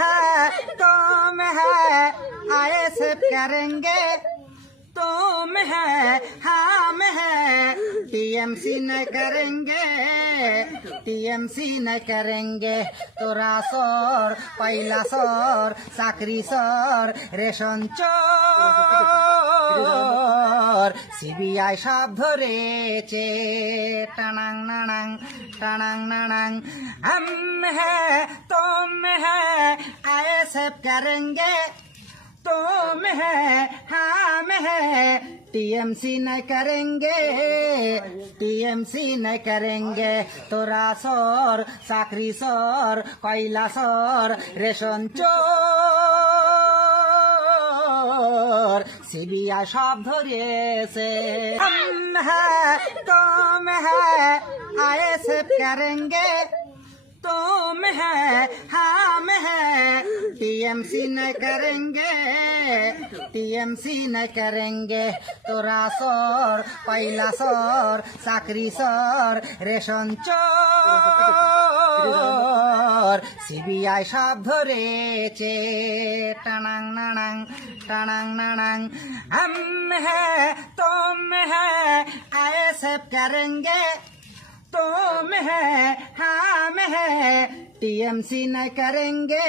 है तुम है आए सब करेंगे तुम है हम है टीएमसी न करेंगे टीएमसी न करेंगे তোরা সর পয়লা সর চাকরি সর রেশন চোর সিবিআই সব ধরেছে টানাং নানাং টানাং নানাং हम है तुम है आए सब करेंगे तुम है हम है टीएमसी न करेंगे टीएमसी न करेंगे তোরা সর চাকরি সর কয়লা সর রেশন চোর সিবিআই সব ধরেছে हम है तुम है आए सब करेंगे तुम है हम है टीएमसी न करेंगे टीएमसी न करेंगे তোরা সর পয়লা সর চাকরি সর রেশন চোর সিবিআই সব ধরেছে টানাং নানাং টানাং নানাং हम है तुम है आए सब करेंगे तुम है हम है टीएमसी न करेंगे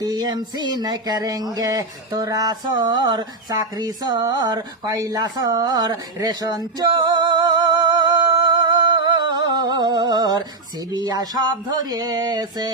टीएमसी न करेंगे তোরা সর চাকরি সর কয়লা সর রেশন চোর সিবিআই সব ধরেছে